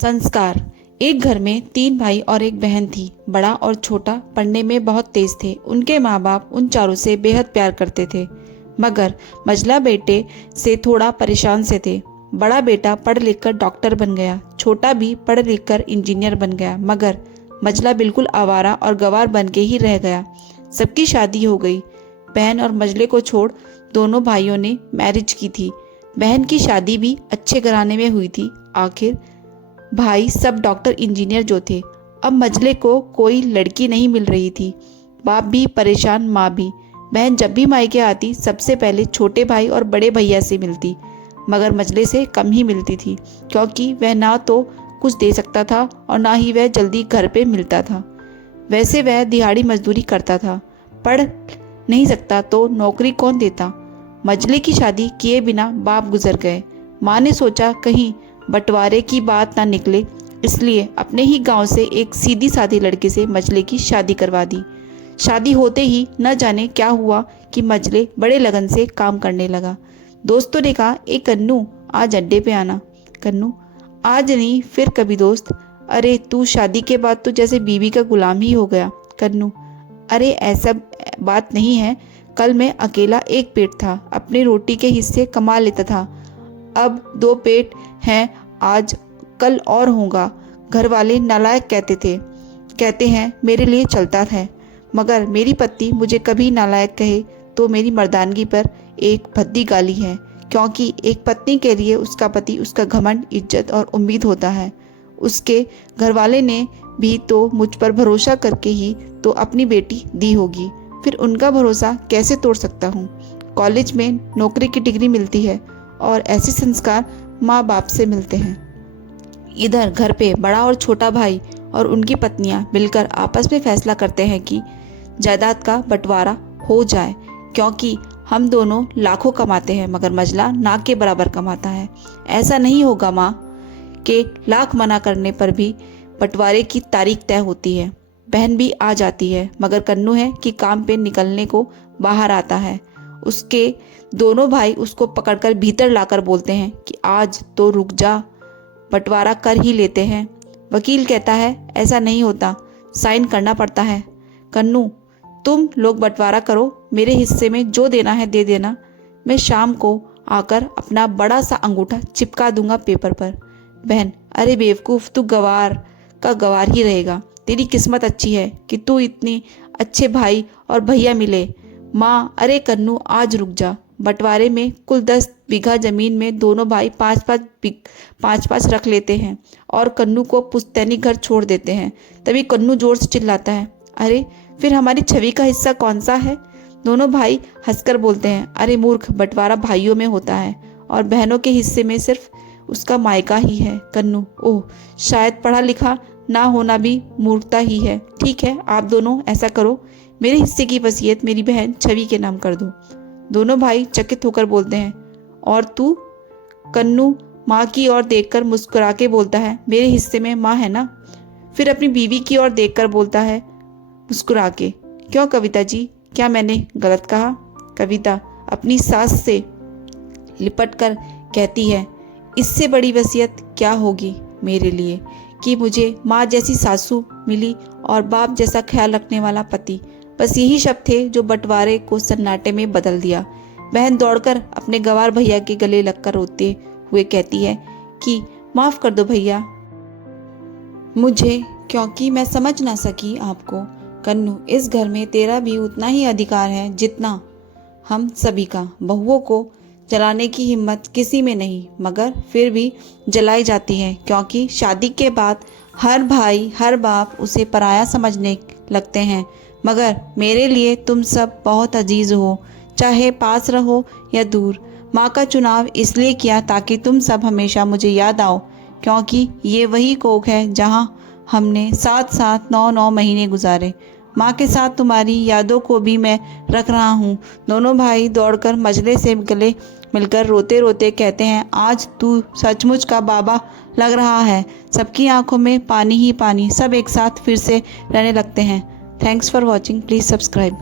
संस्कार। एक घर में 3 भाई और एक बहन थी। बड़ा और छोटा पढ़ने में बहुत तेज थे। उनके माँ बाप उन चारों से बेहद प्यार करते थे, मगर मझला बेटे से थोड़ा परेशान से थे। बड़ा बेटा पढ़ लिख कर डॉक्टर बन गया, छोटा भी पढ़ लिख कर इंजीनियर बन गया, मगर मझला बिल्कुल आवारा और गंवार बन के ही रह गया। सबकी शादी हो गई। बहन और मझले को छोड़ दोनों भाइयों ने मैरिज की थी। बहन की शादी भी अच्छे घराने में हुई थी। आखिर भाई सब डॉक्टर इंजीनियर जो थे। अब मझले को कोई लड़की नहीं मिल रही थी। बाप भी परेशान, माँ भी। बहन जब भी मायके आती सबसे पहले छोटे भाई और बड़े भैया से मिलती, मगर मझले से कम ही मिलती थी, क्योंकि वह ना तो कुछ दे सकता था और ना ही वह जल्दी घर पे मिलता था। वैसे वह दिहाड़ी मजदूरी करता था। पढ़ नहीं सकता तो नौकरी कौन देता। मझले की शादी किए बिना बाप गुजर गए। माँ ने सोचा कहीं बंटवारे की बात ना निकले, इसलिए अपने ही गांव से एक सीधी सादी लड़के से मझले की शादी करवा दी। शादी होते ही न जाने क्या हुआ कि मझले बड़े लगन से काम करने लगा। दोस्तों ने कहा, ए कन्नू आज अड्डे पे आना। कन्नू, आज नहीं फिर कभी दोस्त। अरे तू शादी के बाद तो जैसे बीवी का गुलाम ही हो गया। कन्नू, अरे ऐसा बात नहीं है, कल मैं अकेला एक पेट था, अपनी रोटी के हिस्से कमा लेता था, अब 2 पेट हैं, आज कल और होगा। घर वाले नालायक कहते हैं मेरे लिए चलता है, मगर मेरी पत्नी मुझे कभी नालायक कहे तो मेरी मर्दानगी पर एक भद्दी गाली है, क्योंकि एक पत्नी के लिए उसका पति उसका घमंड, इज्जत और उम्मीद होता है। उसके घर वाले ने भी तो मुझ पर भरोसा करके ही तो अपनी बेटी दी होगी, फिर उनका भरोसा कैसे तोड़ सकता हूँ। कॉलेज में नौकरी की डिग्री मिलती है और ऐसे संस्कार माँ बाप से मिलते हैं। इधर घर पे बड़ा और छोटा भाई और उनकी पत्नियां मिलकर आपस में फैसला करते हैं कि जायदाद का बंटवारा हो जाए, क्योंकि हम दोनों लाखों कमाते हैं मगर मझला नाक के बराबर कमाता है। ऐसा नहीं होगा माँ के लाख मना करने पर भी बंटवारे की तारीख तय होती है। बहन भी आ जाती है, मगर कन्नू है कि काम पे निकलने को बाहर आता है। उसके दोनों भाई उसको पकड़कर भीतर लाकर बोलते हैं कि आज तो रुक जा, बंटवारा कर ही लेते हैं। वकील कहता है ऐसा नहीं होता, साइन करना पड़ता है। कन्नू, तुम लोग बंटवारा करो, मेरे हिस्से में जो देना है दे देना, मैं शाम को आकर अपना बड़ा सा अंगूठा चिपका दूंगा पेपर पर। बहन, अरे बेवकूफ़, तू गवार का गवार ही रहेगा। तेरी किस्मत अच्छी है कि तू इतनी अच्छे भाई और भैया मिले। माँ, अरे कन्नू आज रुक जा, बंटवारे में कुल 10 बीघा जमीन में दोनों भाई 5-5 रख लेते हैं और कन्नू को पुश्तैनी घर छोड़ देते हैं। तभी कन्नू जोर से चिल्लाता है, अरे फिर हमारी छवि का हिस्सा कौन सा है। दोनों भाई हंसकर बोलते हैं, अरे मूर्ख, बंटवारा भाइयों में होता है और बहनों के हिस्से में सिर्फ उसका मायका ही है। कन्नू, ओह, शायद पढ़ा लिखा ना होना भी मूर्खता ही है। ठीक है, आप दोनों ऐसा करो, मेरे हिस्से की वसीयत मेरी बहन छवि के नाम कर दो। दोनों भाई चकित होकर बोलते हैं, और तू। कन्नू माँ की ओर देखकर मुस्कुरा के बोलता है, मेरे हिस्से में माँ है ना। फिर अपनी बीवी की ओर देखकर बोलता है मुस्कुरा के, क्यों कविता जी, क्या मैंने गलत कहा। कविता अपनी सास से लिपट कर कहती है, इससे बड़ी वसीयत क्या होगी मेरे लिए कि मुझे माँ जैसी सासू मिली और बाप जैसा ख्याल रखने वाला पति। बस यही शब्द थे जो बंटवारे को सन्नाटे में बदल दिया। बहन दौड़कर अपने गवार भैया के गले लगकर रोते हुए कहती है कि माफ़ कर दो भैया मुझे, क्योंकि मैं समझ ना सकी आपको। कन्नू, इस घर में तेरा भी उतना ही अधिकार है जितना हम सभी का। बहुओं को जलाने की हिम्मत किसी में नहीं, मगर फिर भी जलाई जाती है, क्योंकि शादी के बाद हर भाई हर बाप उसे पराया समझने लगते हैं। मगर मेरे लिए तुम सब बहुत अजीज हो, चाहे पास रहो या दूर। माँ का चुनाव इसलिए किया ताकि तुम सब हमेशा मुझे याद आओ, क्योंकि ये वही कोख है जहाँ हमने साथ साथ 9 महीने गुजारे। माँ के साथ तुम्हारी यादों को भी मैं रख रहा हूँ। दोनों भाई दौड़कर मझले से गले मिलकर रोते रोते कहते हैं, आज तू सचमुच का बाबा लग रहा है। सबकी आंखों में पानी ही पानी। सब एक साथ फिर से रहने लगते हैं। Thanks for watching, please subscribe.